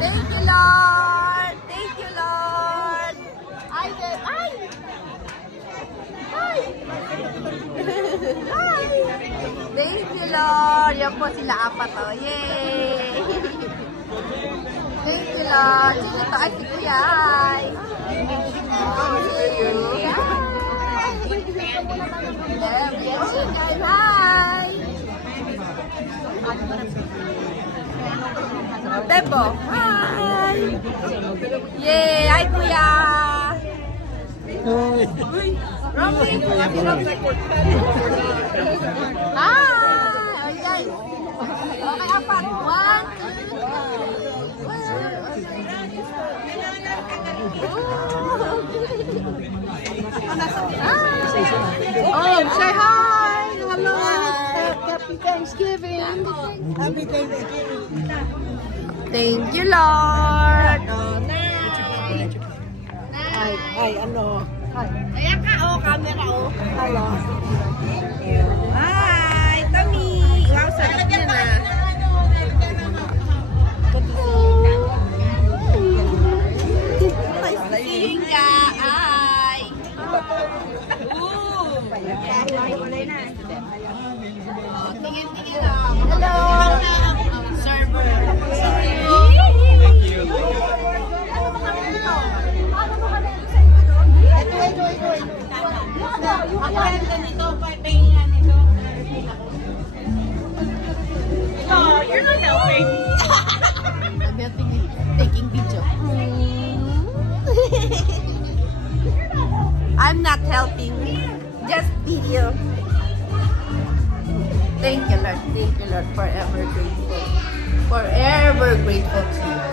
Thank you, Lord. Thank you, Lord. Ay, ay. Ay. Ay. Thank you, Lord. Yan po sila apat, oh. Yay. Thank you, Lord. Sino to? Ay, si Kuya. Ay. Oh, see you. There, bless you guys. Hi. Tebo. Hi. Yay. Hi, Kuya. Romy. Hi. Okay. Okay, apat. 1, 2. Oh, say hi. Hello. Happy Thanksgiving. Happy Thanksgiving. Thank you, Lord. Ay, ano? Ayan ka, oh, camera, oh. Hello. Hi, Tommy. Wow, sarap yan, ah. Nice ka, ay. Ooh. Tingin-tingin lang. Hello. Server. Thank you. You're not helping. I'm helping you taking video. I'm not helping. Just video. Thank you, Lord. Thank you, Lord. Forever grateful. Forever grateful to you.